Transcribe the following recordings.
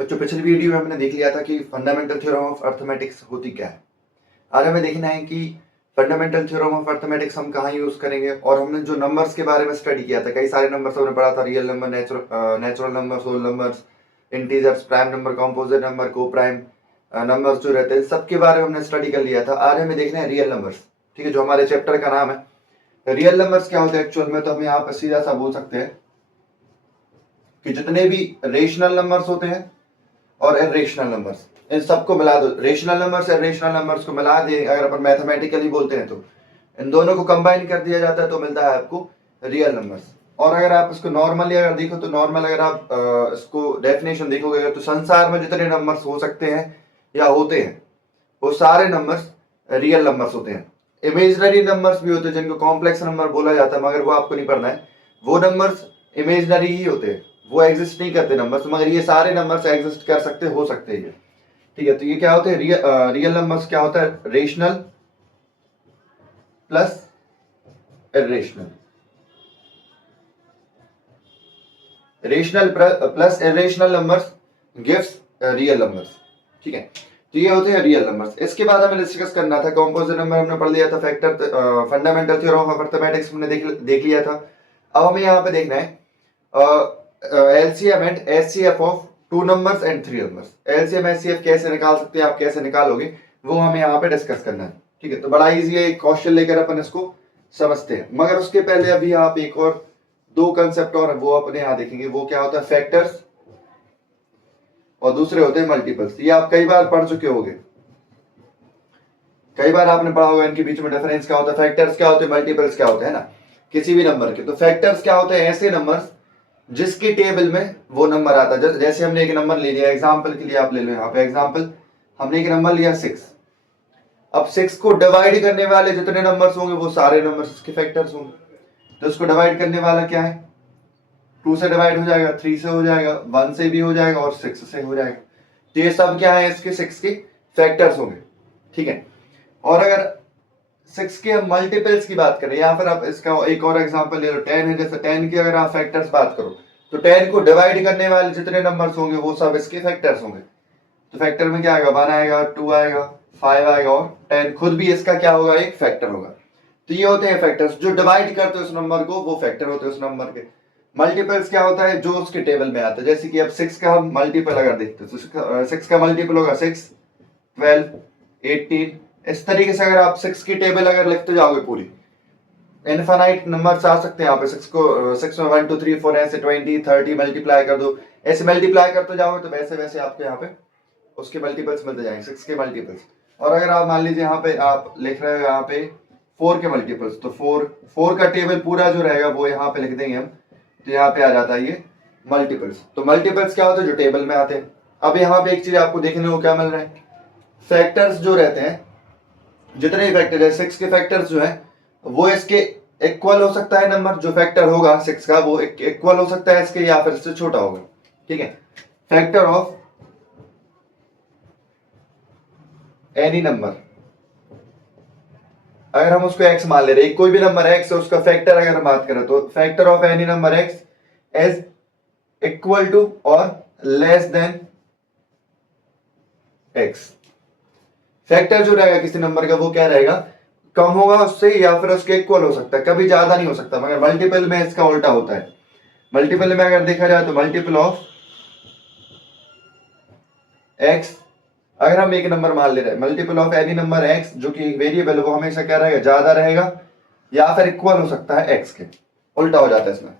बच्चों पिछली वीडियो में हमने देख लिया था कि फंडामेंटल थ्योरम ऑफ अर्थमेटिक्स होती क्या है। आज हमें देखना है कि फंडामेंटल थ्योरम ऑफ अर्थमेटिक्स हम कहाँ यूज करेंगे। और हमने जो नंबर्स के बारे में स्टडी किया था, कई सारे नंबर्स हमने पढ़ा था, real number, natural numbers, whole numbers, integers, prime number, composite number, coprime numbers जो रहते हैं, सबके बारे में हमने स्टडी कर लिया था। आज हमें देखना है रियल नंबर्स, ठीक है, जो हमारे चैप्टर का नाम है। रियल नंबर्स क्या होते हैं एक्चुअल में, तो हम यहाँ पर सीधा सा बोल सकते हैं कि जितने भी रेशनल नंबर्स होते हैं और इरेशनल नंबर्स, इन सबको मिला दो। रेशनल नंबर्स और इरेशनल नंबर्स को मिला दे, अगर अपन मैथमेटिकली बोलते हैं तो इन दोनों को कंबाइन कर दिया जाता है तो मिलता है आपको रियल नंबर्स। और अगर आप इसको नॉर्मली अगर देखो तो नॉर्मल अगर आप इसको डेफिनेशन देखोगे तो संसार में जितने नंबर्स हो सकते हैं या होते हैं वो सारे नंबर्स रियल नंबर्स होते हैं। इमेजिनरी नंबर्स भी होते हैं जिनको कॉम्प्लेक्स नंबर बोला जाता है, मगर वो आपको नहीं पढ़ना है। वो नंबर्स इमेजिनरी ही होते हैं, वो एग्जिस्ट नहीं करते नंबर्स, मगर ये सारे नंबर्स एग्जिस्ट कर सकते हो सकते हैं, ठीक है। तो ये क्या होते हैं, रियल नंबर्स क्या होता है, rational plus irrational, rational plus irrational numbers gives real numbers, ठीक है। तो ये होते हैं रियल नंबर्स। इसके बाद हमें डिस्कस करना था कॉम्पोजिट नंबर, हमने पढ़ लिया था। Factor fundamental theorem of arithmetics हमने देख लिया था। अब हमें यहाँ पे देखना है LCM and HCF of two numbers and three numbers. LCM HCF कैसे निकाल सकते हैं, आप कैसे निकालोगे, वो हमें यहाँ पे डिस्कस करना है, ठीक है। तो बड़ा इजी है, एक क्वेश्चन लेकर अपन इसको समझते हैं। मगर उसके पहले अभी आप एक और दो कंसेप्ट और वो अपने यहाँ देखेंगे। वो क्या होता है, फैक्टर्स, और दूसरे होते हैं मल्टीपल्स। ये आप कई बार पढ़ चुके होंगे, कई बार आपने पढ़ा होगा इनके बीच में डिफरेंस क्या होता है, फैक्टर्स क्या होते हैं, मल्टीपल्स क्या होते हैं ना, किसी भी नंबर के। तो फैक्टर्स क्या होते हैं, ऐसे नंबर्स जिसकी टेबल में वो नंबर आता है। जैसे हमने एक नंबर ले लिया, एग्जांपल के लिए आप ले लो यहाँ पे एग्जांपल, हमने एक नंबर लिया 6। अब 6 को डिवाइड करने वाले जितने नंबर्स होंगे वो सारे नंबर्स इसके फैक्टर्स होंगे। तो इसको डिवाइड करने वाला क्या है, 2 से डिवाइड हो जाएगा, 3 से हो जाएगा, 1 से भी हो जाएगा और 6 से हो जाएगा। तो ये सब क्या है, इसके 6 के फैक्टर्स होंगे, ठीक है। और अगर 6 के हम मल्टीपल्स की बात करें, या फिर आप इसका एक और एग्जांपल ले लो, 10 है, जैसे 10 की अगर आप फैक्टर्स बात करो तो 10 को डिवाइड करने वाले जितने नंबर्स होंगे वो सब इसके फैक्टर्स होंगे। तो फैक्टर में क्या आएगा, 1 आएगा, 2 आएगा, 5 आएगा और 10 खुद भी इसका क्या होगा, एक फैक्टर होगा। तो ये होते हैं फैक्टर्स, जो डिवाइड करते हैं उस नंबर को वो फैक्टर होते हैं उस नंबर के। मल्टीपल्स क्या होता है, जो उसके टेबल में आता है। जैसे कि अब 6 का हम मल्टीपल अगर देखते हैं तो 6 का मल्टीपल होगा 6, 12, 18। इस तरीके से अगर आप 6 की टेबल अगर लिखते जाओगे पूरी, इनफाइनाइट नंबर्स आ सकते हैं यहाँ पे। 6 में 1 2 3 4 ऐसे 20 30 मल्टीप्लाई कर दो, ऐसे मल्टीप्लाई करते जाओगे तो वैसे वैसे आपके यहाँ पे उसके मल्टीपल्स मिलते जाएंगे, 6 के मल्टीपल्स। और अगर आप मान लीजिए यहाँ पे आप लिख रहे हो यहाँ पे 4 के मल्टीपल्स, तो 4 का टेबल पूरा जो रहेगा वो यहाँ पे लिख देंगे हम, तो यहाँ पे आ जाता है ये मल्टीपल्स। तो मल्टीपल्स क्या होते हैं, जो टेबल में आते हैं। अब यहाँ पे एक चीज आपको देखने को क्या मिल रहा है, फैक्टर्स जो रहते हैं, जितने भी फैक्टर है 6 के फैक्टर्स जो है वो इसके इक्वल हो सकता है। नंबर जो फैक्टर होगा 6 का वो इक्वल हो सकता है इसके, या फिर इससे छोटा होगा, ठीक है। फैक्टर ऑफ एनी नंबर, अगर हम उसको x मान ले रहे हैं, कोई भी नंबर x है उसका फैक्टर अगर हम बात करें तो factor of any number x is equal to और लेस देन x। फैक्टर जो रहेगा किसी नंबर का वो क्या रहेगा, कम होगा उससे या फिर उसके इक्वल हो सकता है, कभी ज्यादा नहीं हो सकता। मगर मल्टीपल में इसका उल्टा होता है। मल्टीपल में अगर देखा जाए तो मल्टीपल ऑफ x, अगर हम एक नंबर मान ले रहे हैं, multiple of any number x जो कि वेरिएबल है वो हमेशा क्या रहेगा, ज्यादा रहेगा या फिर इक्वल हो सकता है x के, उल्टा हो जाता है इसमें,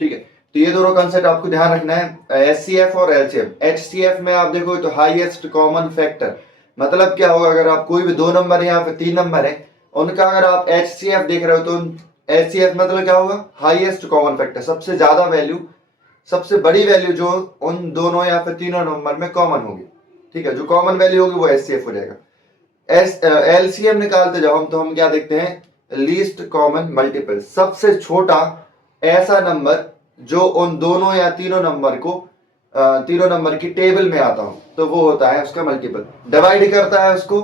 ठीक है। तो ये दोनों कंसेप्ट आपको ध्यान रखना है, एचसीएफ और एलसीएफ। एचसीएफ में आप देखो तो हाईएस्ट कॉमन फैक्टर, मतलब क्या होगा, अगर आप कोई भी दो नंबर है या फिर 3 नंबर है उनका अगर आप एचसीएफ देख रहे हो तो एचसीएफ मतलब क्या होगा, हाईएस्ट कॉमन फैक्टर, सबसे ज्यादा वैल्यू, सबसे बड़ी वैल्यू जो उन दोनों या फिर तीनों नंबर में कॉमन होगी, ठीक है। जो कॉमन वैल्यू होगी वो एचसीएफ हो जाएगा। एलसीएम निकालते जाओ हम तो हम क्या देखते हैं, लीस्ट कॉमन मल्टीपल, सबसे छोटा ऐसा नंबर जो उन दोनों या तीनों नंबर को तीनों नंबर की टेबल में आता हो, तो वो होता है उसका मल्टीपल। डिवाइड करता है उसको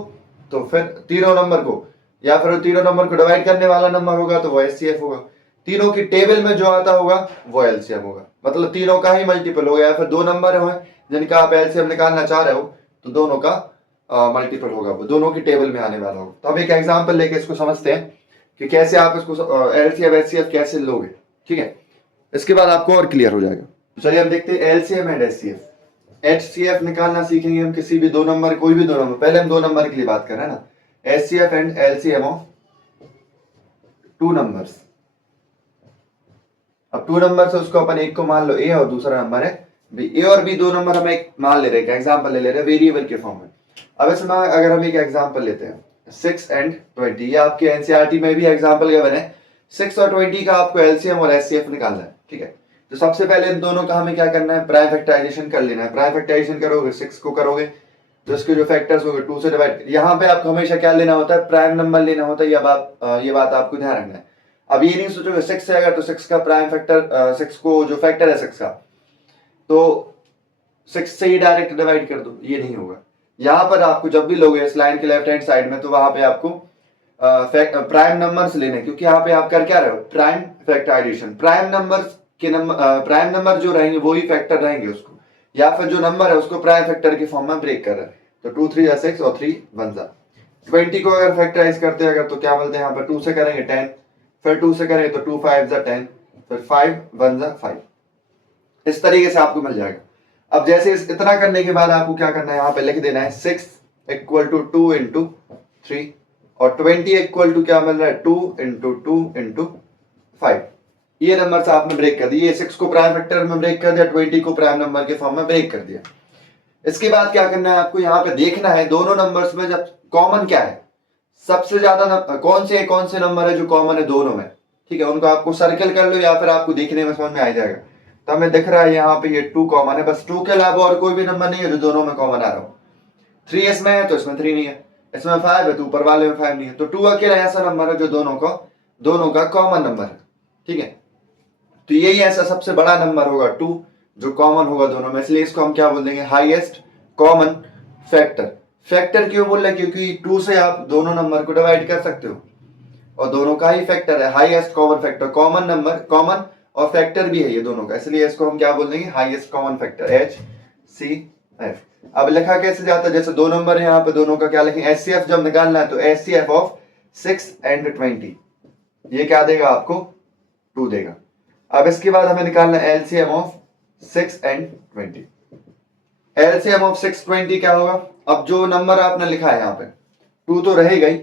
तो फिर तीनों नंबर को, या फिर तीनों नंबर को डिवाइड करने वाला नंबर होगा तो वो एचसीएफ होगा। तीनों की टेबल में जो आता होगा वो एलसीएम होगा, मतलब तीनों का ही मल्टीपल होगा। या फिर दो नंबर है जिनका आप एलसीएम निकालना चाह रहे हो तो दोनों का मल्टीपल होगा, वो दोनों की टेबल में आने वाला होगा। तो अब एक एग्जांपल लेके इसको समझते हैं कि कैसे आप इसको एलसीएम एचसीएफ कैसे लोगे, ठीक है। इसके बाद आपको और क्लियर हो जाएगा। तो चलिए हम देखते हैं एलसीएम एंड एचसीएफ। एचसीएफ निकालना सीखेंगे हम किसी भी दो नंबर, कोई भी दो नंबर, पहले हम दो नंबर के लिए बात कर रहे हैं ना। HCF and LCM of two numbers. अब टू नंबर से उसको अपन एक को मान लो ए और दूसरा नंबर है बी। ए और बी दो नंबर हम एक मान ले रहे हैं, एग्जांपल ले रहे हैं वेरिएबल के फॉर्म में। अब इसमें अगर हम एक एग्जांपल लेते हैं 6 एंड 20, ये आपके एनसीईआरटी में भी एग्जांपल गिवन है। 6 और 20 का आपको एलसीएम और एचसीएफ निकालना है, ठीक है। तो सबसे पहले इन दोनों का हमें क्या करना है, प्राइम फैक्टराइजेशन कर लेना है। प्राइम फैक्टराइजेशन करोगे 6 को करोगे तो इसके जो फैक्टर्स होंगे 2 से डिवाइड। यहाँ पे आपको हमेशा क्या लेना होता है, प्राइम नंबर लेना होता है। ये बात आपको ध्यान रखना है। अब ये नहीं सोचोगे 6 से अगर तो 6 का प्राइम फैक्टर 6 को जो फैक्टर है 6 का तो 6 से ही डायरेक्ट डिवाइड कर दो, ये नहीं होगा। यहाँ पर आपको जब भी लोगे इस लाइन के लेफ्ट हैंड साइड में तो वहां पे आपको प्राइम नंबर्स लेने, क्योंकि यहाँ पे आप कर क्या रहे हो, प्राइम फैक्टराइजेशन। प्राइम नंबर जो रहेंगे वो ही फैक्टर रहेंगे उसको, या फिर जो नंबर है उसको प्राइम फैक्टर के फॉर्म में ब्रेक कर रहे हैं। तो 2 3 जा 6 और 3 1 जा 20 को अगर फैक्टराइज करते हैं अगर तो क्या बोलते हैं, यहाँ पर 2 से करेंगे 10, फिर 2 से करेंगे तो 2 5 जा 10, फिर 5 1 जा 5। इस तरीके से आपको मिल जाएगा। अब जैसे इतना करने के बाद आपको क्या करना है, यहाँ पे लिख देना है 6 इक्वल टू 2 इंटू 3 और 20 इक्वल टू क्या मिल रहा है 2 इंटू 2 इंटू 5। ये नंबर से आपने ब्रेक कर दिया, 6 को प्राइम फैक्टर में ब्रेक कर दिया, 20 को प्राइम नंबर के फॉर्म में ब्रेक कर दिया। इसके बाद क्या करना है आपको, यहाँ पे देखना है दोनों नंबर्स में जब कॉमन क्या है, सबसे ज्यादा कौन से नंबर है जो कॉमन है दोनों में, ठीक है। उनको आपको सर्कल कर लो या फिर आपको देखने में समझ में आ जाएगा। तो हमें दिख रहा है यहाँ पे ये 2 कॉमन है, बस 2 के अलावा और कोई भी नंबर नहीं है जो दोनों में कॉमन आ रहा हो। 3 इसमें है तो इसमें 3 नहीं है, इसमें 5 है तो ऊपर वाले में 5 नहीं है। तो 2 अकेला ऐसा नंबर है जो दोनों का कॉमन नंबर है, ठीक है। तो यही ऐसा सबसे बड़ा नंबर होगा 2 जो कॉमन होगा दोनों में, इसलिए इसको हम क्या बोल देंगे, हाईएस्ट कॉमन फैक्टर। फैक्टर क्यों बोल रहे, क्योंकि 2 से आप दोनों नंबर को डिवाइड कर सकते हो और दोनों का ही फैक्टर है, highest common factor. Common number, common और फैक्टर भी है ये दोनों का, इसलिए इसको हम क्या बोल देंगे, हाईएस्ट कॉमन फैक्टर HCF। अब लिखा कैसे जाता है, जैसे दो नंबर है यहाँ पे, दोनों का क्या लिखेंगे, HCF जब निकालना है तो HCF ऑफ 6 एंड 20, ये क्या देगा आपको 2 देगा। अब इसके बाद हमें निकालना है LCM of 6 and 20। LCM of 6 20 क्या होगा, अब जो नंबर आपने लिखा है यहाँ पे 2 तो रहेगा ही,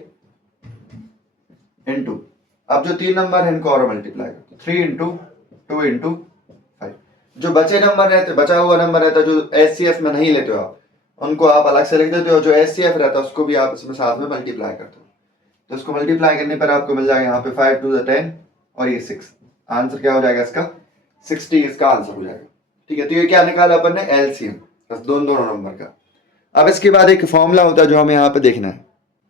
इनटू अब जो 3 नंबर है इनको और मल्टीप्लाई करते 3 इंटू 2 इंटू 5। जो बचे नंबर रहते, बचा हुआ नंबर रहता है जो HCF में नहीं लेते हो आप, उनको आप अलग से लिख देते हो। जो HCF रहता है उसको भी आप इसमें साथ में मल्टीप्लाई करते हो। तो इसको मल्टीप्लाई करने पर आपको मिल जाएगा यहाँ पे 5 2 10 और ये 6। आंसर क्या हो जाएगा इसका 60, इसका आंसर हो जाएगा, ठीक है। तो ये क्या निकाला अपन ने, LCM, बस दोनों नंबर का। अब इसके बाद एक फॉर्मूला होता है जो हमें यहाँ पे देखना है,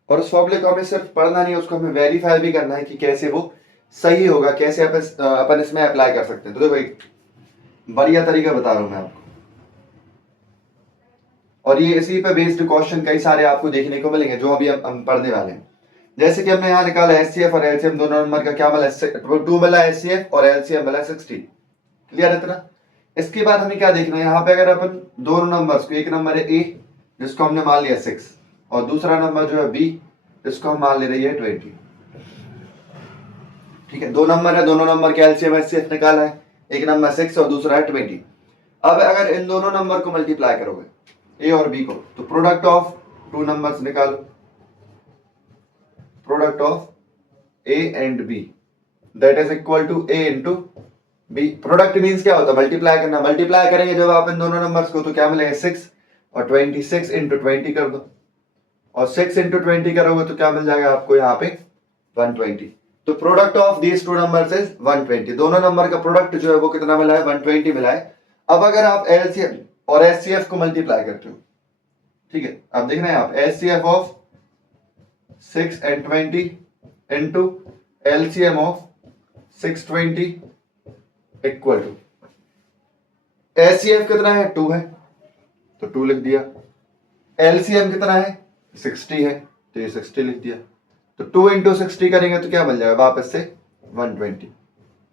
और उस फॉर्मूले को हमें सिर्फ पढ़ना नहीं है, उसको हमें वेरीफाई भी करना है कि कैसे वो सही होगा, कैसे अपन इसमें अप्लाई कर सकते हैं। तो देखो एक बढ़िया तरीका बता रहा हूं मैं आपको, और ये इसी पे बेस्ड क्वेश्चन कई सारे आपको देखने को मिलेंगे जो अभी हम पढ़ने वाले हैं। जैसे कि हमने यहाँ निकाला HCF और LCM दोनों नंबर का क्या मिला, 2 मिला HCF और LCM मिला 60, क्लियर है इतना। इसके बाद हमें क्या देखना है, यहाँ पे अगर अपन दोनों नंबर्स को, एक नंबर है A जिसको हमने मान लिया 6 और दूसरा नंबर जो है B जिसको हम मान ले रही है 20, ठीक है। दो नंबर है, दोनों नंबर के LCM HCF निकाला है, एक नंबर 6 और दूसरा है 20। अब अगर इन दोनों नंबर को मल्टीप्लाई करोगे A और B को, तो प्रोडक्ट ऑफ 2 नंबर्स निकालो, product of A and B that is equal to A into B। Product means क्या होता है, मल्टीप्लाई करना। मल्टीप्लाई करेंगे जब आप इन दोनों नंबर्स को तो क्या मिलेगा 6 और 26 इंटू 20 कर दो, और 6 इंटू 20 करोगे तो क्या मिल जाएगा आपको यहाँ पे 120। तो product of these 2 numbers is 120। दोनों नंबर का प्रोडक्ट जो है वो कितना मिला है, 120 मिला है। अब अगर आप LCM और HCF को मल्टीप्लाई करते हो, ठीक है, अब देखना है आप HCF of 6 and 20 into LCM of 620 equal to HCF कितना है 2 है तो 2 लिख दिया, LCM कितना है 60 है तो ये 60 लिख दिया। तो 2 इंटू 60 करेंगे तो क्या मिल जाएगा वापस से 120।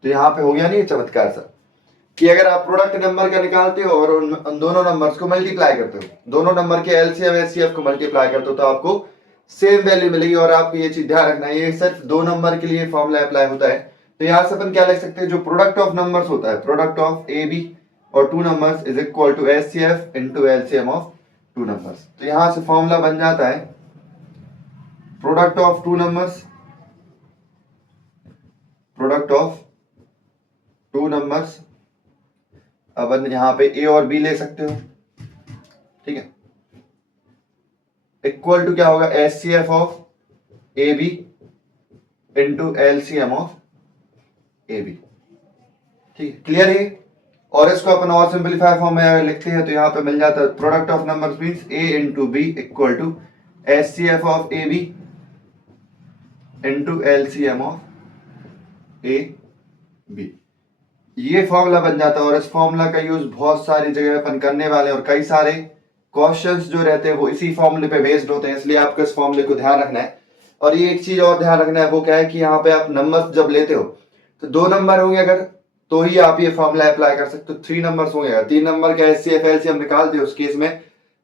तो यहाँ पे हो गया नहीं चमत्कार सा। कि अगर आप प्रोडक्ट नंबर का निकालते हो और उन दोनों नंबर्स को मल्टीप्लाई करते हो, दोनों नंबर के एलसीएम एचसीएफ को मल्टीप्लाई करते हो, तो आपको सेम वैल्यू मिलेगी। और आपको ये चीज ध्यान रखना है, ये सिर्फ दो नंबर के लिए फॉर्मूला अप्लाई होता है। तो यहां से अपन क्या लिख सकते हैं, जो प्रोडक्ट ऑफ नंबर्स होता है, प्रोडक्ट ऑफ ए बी और two numbers is equal to HCF into LCM of two numbers. तो यहां से फॉर्मूला बन जाता है product of two numbers, product of two numbers, अब यहां पे ए और बी ले सकते हो, ठीक है, इक्वल टू क्या होगा, HCF of A B into LCM of A B. ठीक है, क्लियर है। और इसको अपन और सिंपलीफाई फॉर्म में अगर लिखते हैं तो यहाँ पे मिल जाता है product of numbers means A into B equal to HCF of A B into LCM of A B. ये फॉर्मूला बन जाता है और इस फॉर्मूला का यूज बहुत सारी जगह अपन करने वाले हैं और कई सारे क्वेश्चंस जो रहते हैं वो इसी फॉर्मूले पे बेस्ड होते हैं, इसलिए आपको इस फॉर्मूले को ध्यान रखना है। और ये एक चीज और ध्यान रखना है, वो क्या है कि यहाँ पे आप नंबर्स जब लेते हो तो दो नंबर होंगे अगर, तो ही आप ये फॉर्मूला अप्लाई कर सकते हो। थ्री नंबर्स होंगे अगर, तीन नंबर का एचसीएफ एलसीएम निकालते हो उस केस में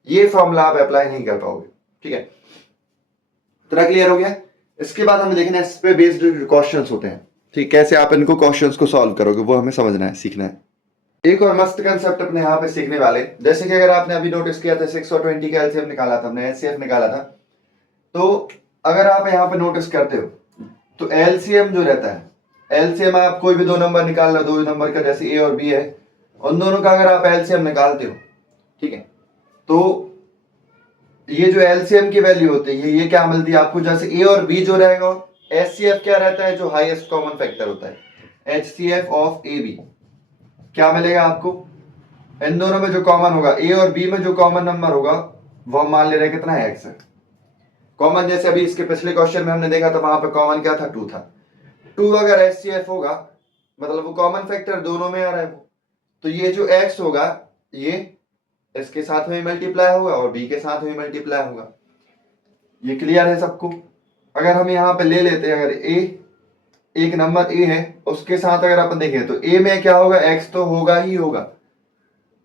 ये फॉर्मूला आप अप्लाई नहीं कर पाओगे। ठीक है, इतना क्लियर हो गया। इसके बाद हमें देखना है इस पे बेस्ड क्वेश्चंस होते हैं, ठीक, कैसे आप इनको क्वेश्चंस को सॉल्व करोगे वो हमें समझना है, सीखना है। एक और मस्त कंसेप्ट अपने यहाँ पे सीखने वाले, जैसे कि अगर आपने अभी नोटिस किया था 6 और 20 का एलसीएम निकाला था हमने, एचसीएफ निकाला था, तो अगर आप यहाँ पे नोटिस करते हो तो एलसीएम जो रहता है, एलसीएम आप कोई भी दो नंबर निकाल लो, दो नंबर का जैसे ए और बी है, उन दोनों का अगर आप एलसीएम निकालते हो, ठीक है, तो ये जो एलसीएम की वैल्यू होती है ये क्या मिलती है आपको, जैसे ए और बी जो रहेगा, एचसीएफ क्या रहता है, जो हाईएस्ट कॉमन फैक्टर होता है, एचसीएफ ऑफ ए बी क्या मिलेगा आपको, इन दोनों में जो कॉमन होगा, ए और बी में जो कॉमन नंबर होगा वो हम मान ले रहे हैं कितना है, एक्स है कॉमन। जैसे अभी इसके पिछले क्वेश्चन में हमने देखा था वहां पे कॉमन क्या था, 2 था। 2 अगर एचसीएफ होगा मतलब वो कॉमन फैक्टर दोनों में आ रहा है वो, तो ये जो एक्स होगा ये इसके साथ में मल्टीप्लाई होगा और बी के साथ में मल्टीप्लाई होगा। ये क्लियर है सबको। अगर हम यहाँ पे ले लेते हैं, अगर ए एक नंबर ए है उसके साथ अगर अपन देखें तो ए में क्या होगा, एक्स तो होगा ही होगा।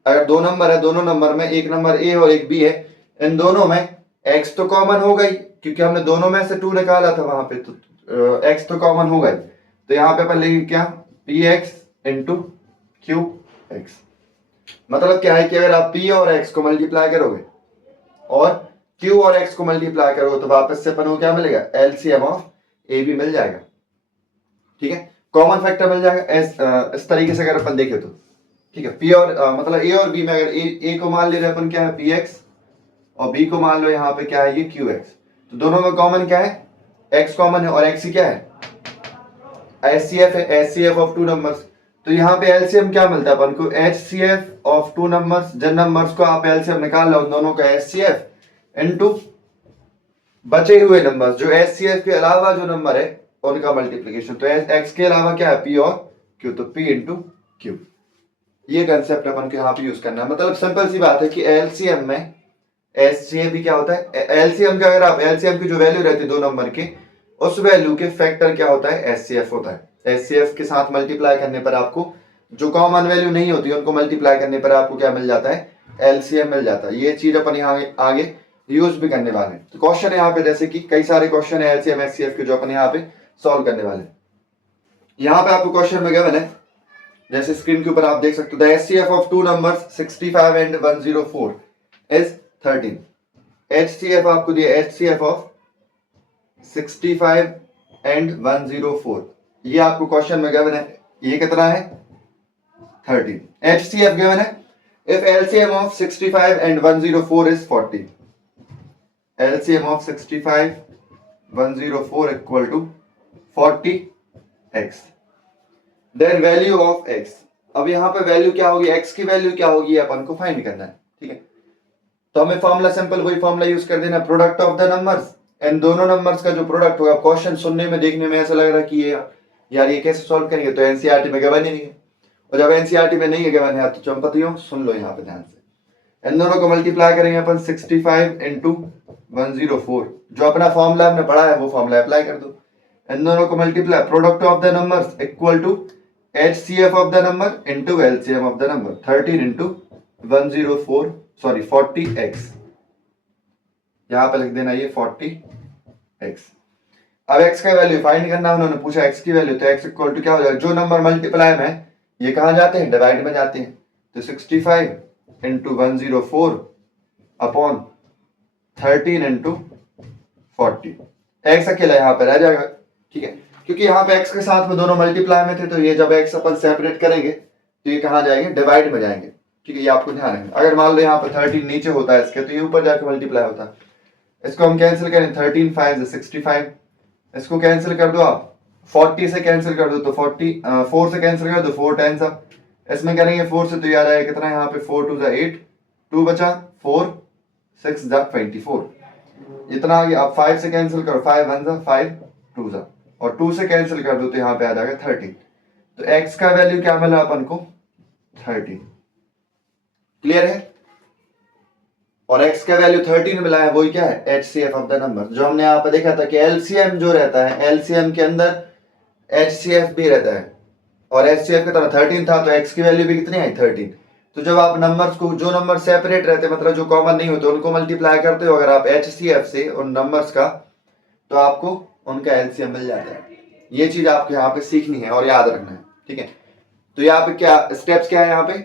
अगर दो नंबर है, दोनों नंबर में एक नंबर ए और एक बी है, इन दोनों में एक्स तो कॉमन होगा ही, क्योंकि हमने दोनों में से 2 निकाला था वहां पे, तो एक्स तो कॉमन होगा ही। तो यहाँ पे अपन लेंगे क्या, P x into Q x. मतलब क्या है कि अगर आप p और x को मल्टीप्लाई करोगे और q और x को मल्टीप्लाई करोगे तो वापस से अपन को क्या मिलेगा, एलसीएम ऑफ ए बी मिल जाएगा। ठीक है, कॉमन फैक्टर मिल जाएगा इस तरीके से अगर अपन देखें तो। ठीक है, p और मतलब a और b में अगर a को मान ले रहे अपन क्या है px और b को मान लो यहाँ पे क्या है ये qx, तो दोनों में कॉमन क्या है, x कॉमन है और x ही क्या है, एचसीएफ है, एचसीएफ ऑफ टू नंबर्स। तो यहाँ पे एलसीएम क्या मिलता है अपन को, एचसीएफ ऑफ टू नंबर्स, जिन नंबर्स को आप एलसीएम निकाल लो उन दोनों का एचसीएफ इनटू बचे हुए नंबर्स जो एचसीएफ के अलावा जो नंबर है उनका मल्टीप्लिकेशन। तो एक्स के अलावा क्या है, पी और क्यू, तो पी इंटू क्यू। ये कंसेप्ट अपन को यहाँ पे यूज करना है। मतलब सिंपल सी बात है कि एलसीएम में एचसीएफ भी क्या होता है, एलसीएम का अगर आप एलसीएम की जो वैल्यू रहती है दो नंबर की, उस वैल्यू के फैक्टर क्या होता है, एचसीएफ होता है। एचसीएफ के साथ मल्टीप्लाई करने पर आपको जो कॉमन वैल्यू नहीं होती उनको मल्टीप्लाई करने पर आपको क्या मिल जाता है, एलसीएम मिल जाता है। ये चीज अपन यहाँ आगे यूज भी करने वाले हैं। तो क्वेश्चन यहाँ पे जैसे कि कई सारे क्वेश्चन है एलसीएम एचसीएफ के जो अपन यहाँ पे सॉल्व करने वाले हैं। यहाँ पे आपको क्वेश्चन में गिवन है, जैसे स्क्रीन के ऊपर आप देख सकते हो, the HCF of two numbers 65 and 104 is 13। HCF आपको दिया, एचसीएफ ऑफ 65 एंड 104, ये आपको क्वेश्चन में गिवन है, ये कितना है 13। HCF गिवन है, if LCM of 65 and 104 is 40, LCM of 65 104 equal to 40x, then value of x। अब यहाँ पे वैल्यू क्या होगी, x की वैल्यू क्या होगी अपन को फाइंड करना है। ठीक है, तो हमें फॉर्मूला सिंपल वही फॉर्मूला यूज कर देना, प्रोडक्ट ऑफ द नंबर्स, इन दोनों नंबर्स का जो प्रोडक्ट होगा। क्वेश्चन सुनने में देखने में ऐसा लग रहा है कि ये यार ये कैसे सॉल्व करेंगे, तो एनसीईआरटी में गिवन ही नहीं है, और जब एनसीईआरटी में नहीं है गिवन है तो चंपतियों सुन लो यहाँ पे ध्यान से, इन दोनों को मल्टीप्लाई करेंगे अपन 65 इंटू 104, जो अपना फॉर्मूला हमने पढ़ा है वो फॉर्मूला अप्लाई कर दो। इन दोनों को multiply, product of the numbers equal to HCF of the number into LCM of the number 13 into 104 sorry 40x, यहां पे लिख देना ये 40x। अब x का वैल्यू फाइंड करना, उन्होंने पूछा x की वैल्यू, तो x इक्वल टू क्या हो जाएगा, जो नंबर मल्टीप्लाई में है ये कहां जाते हैं, डिवाइड में जाते हैं, तो 65 इंटू 104 अपॉन 13 इंटू 40, x अकेला यहाँ पे रह जाएगा। ठीक है, क्योंकि यहाँ पे x के साथ में दोनों मल्टीप्लाई में थे, तो ये जब x अपन सेपरेट करेंगे तो ये कहाँ जाएंगे, डिवाइड में जाएंगे। ठीक है, ये आपको ध्यान रखना। अगर मान लो यहाँ पे 13 नीचे होता है इसके, तो ये ऊपर जाके मल्टीप्लाई होता है। इसको हम कैंसिल करें, 13 5 65, इसको कैंसिल कर दो आप, 40 से कैंसिल कर दो तो 40, 4 से कैंसिल कर दो 4 10 सा, इसमें करेंगे 4 से तो याद आएगा कितना, यहाँ पे 4 2 8, 2 बचा 4 6 24, इतना आ गया। आप 5 से कैंसिल करो, 5 1 5 2 और 2 से कैंसिल कर दो तो यहाँ पे आ जाएगा 13। तो x का वैल्यू क्या मिला अपन को, 13। क्लियर है, और x का वैल्यू 13 मिला है, वही क्या है, HCF ऑफ द नंबर। जो हमने यहाँ पे देखा था कि LCM जो रहता है, LCM के अंदर HCF भी रहता है, और HCF की तरह 13 था, तो x की वैल्यू भी कितनी आई, 13। तो जब आप नंबर्स को, जो नंबर सेपरेट रहते मतलब जो कॉमन नहीं होते, उनको मल्टीप्लाई करते हो अगर आप HCF से उन नंबर्स का, तो आपको उनका LCM मिल जाता है। ये चीज आपको यहाँ पे सीखनी है और याद रखना है। ठीक है, तो यहाँ पे क्या स्टेप्स क्या है यहाँ पे,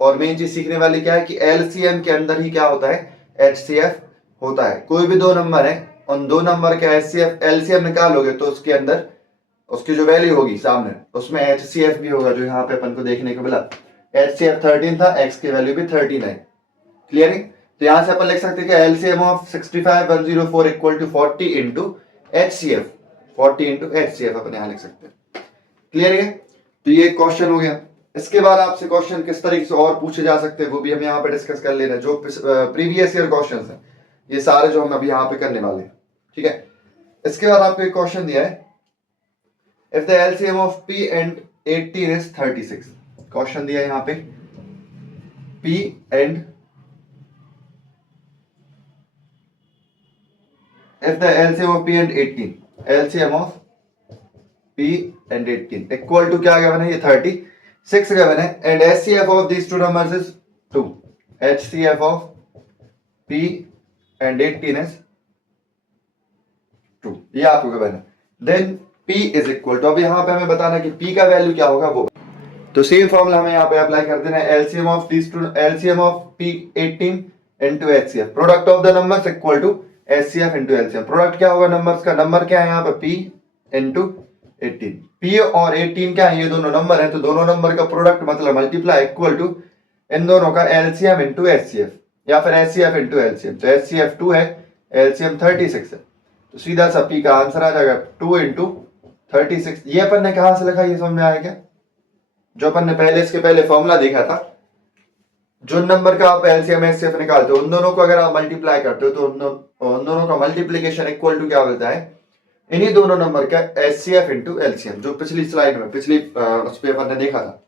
और मेन चीज सीखने वाली क्या है कि LCM के अंदर ही क्या होता है, HCF होता है। कोई भी दो नंबर है, उन दो नंबर का HCF LCM निकालोगे तो उसके अंदर उसकी जो वैल्यू होगी सामने, उसमें HCF भी होगा, जो यहाँ पे अपन को देखने को मिला। HCF 13 था, x की वैल्यू भी 13 है। क्लियर है, तो यहां से अपन लिख सकते हैं कि LCM of 65 104 equal to 40 into HCF, 40 into HCF अपन यहां लिख सकते हैं। क्लियर है, तो ये क्वेश्चन हो गया। इसके बाद आपसे क्वेश्चन किस तरीके से और पूछे जा सकते हैं वो भी हम यहाँ पे डिस्कस कर ले रहे हैं। जो प्रीवियस ईयर क्वेश्चन है ये सारे जो हम अभी यहाँ पे करने वाले हैं। ठीक है, इसके बाद आपको एक क्वेश्चन दिया है, if the LCM of P and 18 is 36। Question दिया है यहाँ पे, P and if the LCM of P and 18, LCM of P and 18 equal to क्या गिवन है, ये 36 गिवन है, and HCF of these two numbers is 2, HCF of P and 18 is 2, ये आपको गिवन है। then P is equal to, अब यहाँ पे हमें बताना कि P का वैल्यू क्या होगा वो, तो सेम फॉर्मूला हमें यहाँ पे अप्लाई कर देना है, LCM of these two, LCM of P 18 into HCF, product of the numbers equal to HCF into LCM। Product क्या होगा नंबर्स का, नंबर क्या है यहाँ पे P इंटू 18, P और 18 क्या है, ये दोनों नंबर है, तो दोनों नंबर का प्रोडक्ट मतलब मल्टीप्लाई इक्वल टू इन दोनों का LCM इंटू HCF या फिर HCF इंटू LCM। तो HCF 2 है, LCM 36 है, तो सीधा सा P का आंसर आ जाएगा 2 इंटू 36। ये अपन ने कहां से लिखा, ये समझ में आया क्या, जो अपन ने पहले इसके पहले फॉर्मूला देखा था, जो नंबर का आप LCM HCF निकालते हो उन दोनों को अगर आप मल्टीप्लाई करते हो तो उन दोनों का मल्टीप्लिकेशन इक्वल टू क्या मिलता है, इन्हीं दोनों नंबर का HCF इंटू LCM, जो पिछली स्लाइड में पिछली उस पे अपन ने देखा था।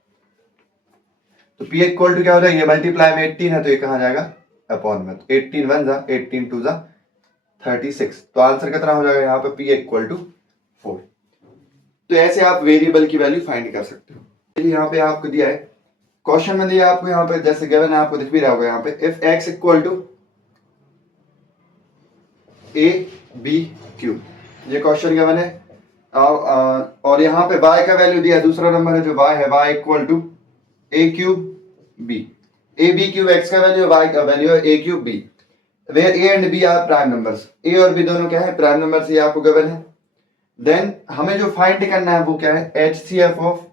तो P इक्वल टू क्या हो जाएगा, ये मल्टीप्लाई में 18 है तो ये कहां जाएगा, अपॉन में, तो 18 1 जा 18 2 जा 36, तो आंसर कितना हो जाएगा यहाँ पे, P इक्वल टू 4। तो ऐसे आप वेरिएबल की वैल्यू फाइंड कर सकते हो। यहाँ पे आपको दिया है क्वेश्चन में, दिया आपको यहाँ पे जैसे गिवन है, आपको दिख भी रहा होगा यहाँ पे, if x equal to a b q, ये क्वेश्चन गिवन है, और यहाँ पे y का वैल्यू दिया, दूसरा नंबर है जो y है, y equal to a cube b, a b cube x का वैल्यू, y का वैल्यू है a cube b, where a and b are prime numbers, a और b दोनों क्या है, प्राइम नंबर्स, ये आपको गिवन है। देन हमें जो फाइंड करना है वो क्या है, HCF of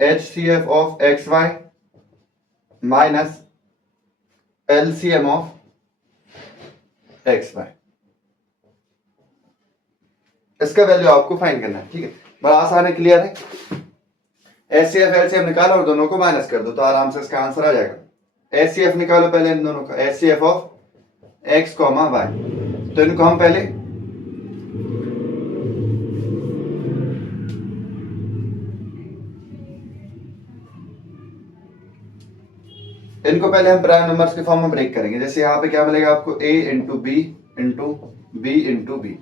XY minus LCM of XY, इसका वैल्यू आपको फाइंड करना है। ठीक है, बड़ा आसान है, क्लियर है। HCF LCM निकालो और दोनों को माइनस कर दो तो आराम से इसका आंसर आ जाएगा। HCF निकालो पहले इन दोनों का, HCF of X, Y, तो इनको हम पहले हम प्राइम नंबर्स के फॉर्म में ब्रेक करेंगे। जैसे यहाँ पे क्या मिलेगा आपको, a into B into B into B,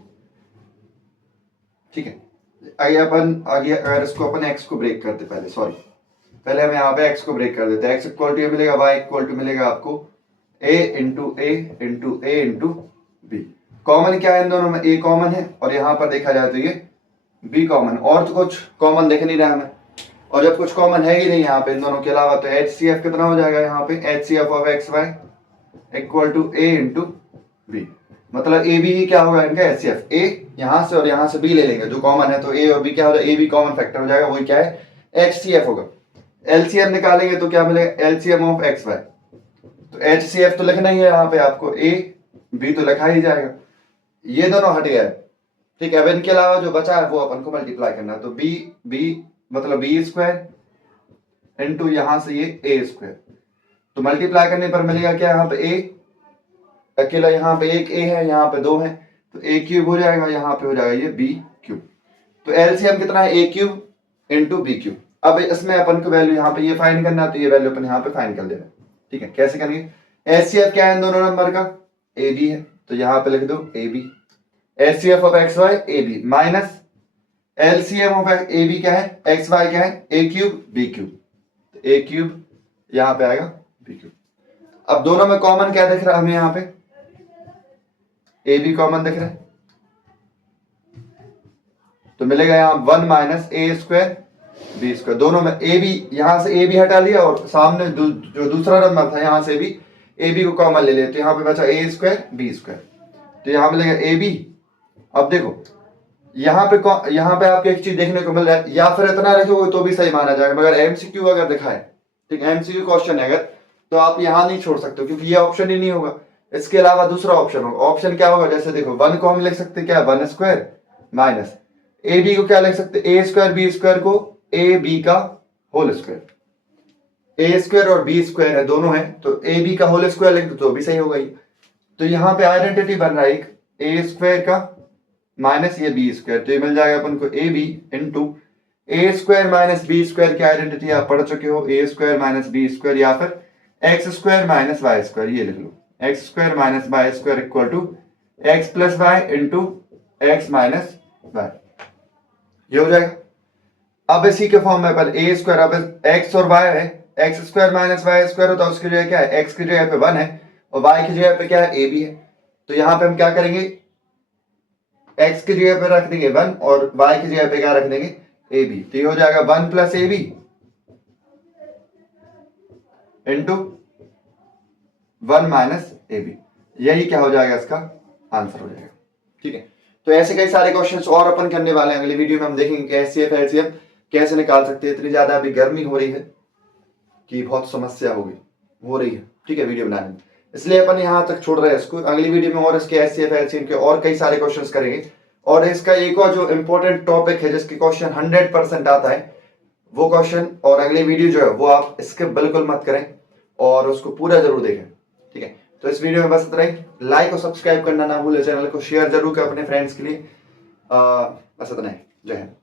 ठीक है, आगे अगर इसको अपन x को ब्रेक करते, पहले हम यहाँ पे x को ब्रेक कर देते हैं। x इक्वल टू ये मिलेगा, y इक्वल टू मिलेगा आपको a into A into A into B. Common क्या है इन दोनों में? a कॉमन है और यहाँ पर देखा जाए तो ये b कॉमन, और तो कुछ कॉमन दिख नहीं रहा हमें। और जब कुछ कॉमन है ही नहीं यहाँ पे इन दोनों के अलावा, तो HCF कितना हो जाएगा यहाँ पे? HCF of XY equal to a into B. मतलब ए बी ही क्या होगा इनका? HCF। a यहाँ से और यहाँ से b ले लेंगे जो कॉमन है, तो a और b क्या हो जाएगा? a b कॉमन फैक्टर हो जाएगा, वही क्या है? HCF होगा। LCM निकालेंगे तो क्या मिलेगा? LCM of XY। तो HCF तो लिखना ही है यहाँ पे आपको, a b तो लिखा ही जाएगा, ये दोनों हट गया है। ठीक है, अब इनके अलावा जो बचा है वो अपन को मल्टीप्लाई करना है। तो b मतलब बी स्क्वायर इंटू यहाँ से ये a स्क्वायर, तो मल्टीप्लाई करने पर मिलेगा क्या? यहाँ पे a अकेला, यहाँ पे एक a है, यहाँ पे दो है, तो a क्यूब हो जाएगा, यहाँ पे हो जाएगा ये b क्यूब। तो एलसीएम कितना है? a cube into B cube. अब इसमें अपन को वैल्यू यहाँ पे ये फाइंड करना है, तो ये वैल्यू अपन यहाँ पे फाइंड कर देना। ठीक है, कैसे करेंगे? HCF क्या है इन दोनों नंबर का? AB है, तो यहाँ पे लिख दो AB। HCF of XY AB minus LCM of AB क्या है? XY क्या है? A क्यूब B क्यूब, तो A क्यूब यहाँ पे आएगा B क्यूब। अब दोनों में कॉमन क्या दिख रहा है हमें? यहाँ पे AB कॉमन दिख रहा है, तो मिलेगा यहाँ 1 minus a square B square. दोनों में ए बी, यहाँ से ए बी हटा लिया और सामने जो दूसरा नंबर था यहाँ से भी ए बी को कॉमन ले लिया, तो यहाँ पे बचा ए स्क्वायर बी स्क्वायर, तो यहाँ मिलेगा ए बी। अब देखो यहाँ पे आपको एक चीज देखने को मिल रहा है, या फिर इतना रखोगे तो भी सही माना जाएगा, मगर एमसीक्यू अगर दिखाए, ठीक एमसीक्यू क्वेश्चन है अगर, तो आप यहाँ नहीं छोड़ सकते क्योंकि ये ऑप्शन ही नहीं होगा, इसके अलावा दूसरा ऑप्शन होगा। ऑप्शन क्या होगा? जैसे देखो 1 को हम लिख सकते क्या? 1 स्क्वायर माइनस ए बी को क्या लिख सकते? ए स्क्वायर बी स्क्वायर को ए बी का होल स्क्वायर। ए स्क्वायर और बी स्क्वायर है, दोनों है, तो ए बी का होल स्क्वायर लिख दो तो भी सही होगा ही। तो यहाँ पे आइडेंटिटी बन रहा है एक ए स्क्वायर का माइनस ये बी स्क्वायर, तो ये मिल जाएगा अपन को A B into A square minus B square की आइडेंटिटी आप पढ़ चुके हो, A square minus B square, या फिर X square minus Y square, ये लिख लो X square minus Y square equal to X plus Y into X minus Y, ये हो जाएगा। अब इसी के फॉर्म में पर ए स्क्वायर, अब एक्स और वाई है, x square minus Y square होता है, उसकी जगह क्या है? एक्स की जगह पे 1 है और वाई की जगह पे क्या है? ए बी है, तो यहाँ पे हम क्या करेंगे? एक्स की जगह पे रख देंगे 1 और वाई की जगह पे क्या रख देंगे? ए बी, तो ये हो जाएगा 1 plus A B into 1 minus A B, यही क्या हो जाएगा? इसका आंसर हो जाएगा। ठीक है, तो ऐसे कई सारे क्वेश्चंस और अपन करने वाले हैं। अगली वीडियो में हम देखेंगे कि HCF LCM कैसे निकाल सकते हैं। इतनी ज्यादा अभी गर्मी हो रही है कि बहुत समस्या हो रही है, ठीक है, वीडियो बनाने में, इसलिए अपन यहाँ तक छोड़ रहे हैं इसको। अगली वीडियो में और इसके HCF LCM के और कई सारे क्वेश्चंस करेंगे, और इसका एक और जो इम्पोर्टेंट टॉपिक है जिसके क्वेश्चन 100% आता है, वो क्वेश्चन और अगली वीडियो जो है वो आप इसके बिल्कुल मत करें और उसको पूरा जरूर देखें। ठीक है, तो इस वीडियो में बस इतना ही। लाइक और सब्सक्राइब करना ना भूले, चैनल को शेयर जरूर करें अपने फ्रेंड्स के लिए। बस इतना ही। जय हिंद।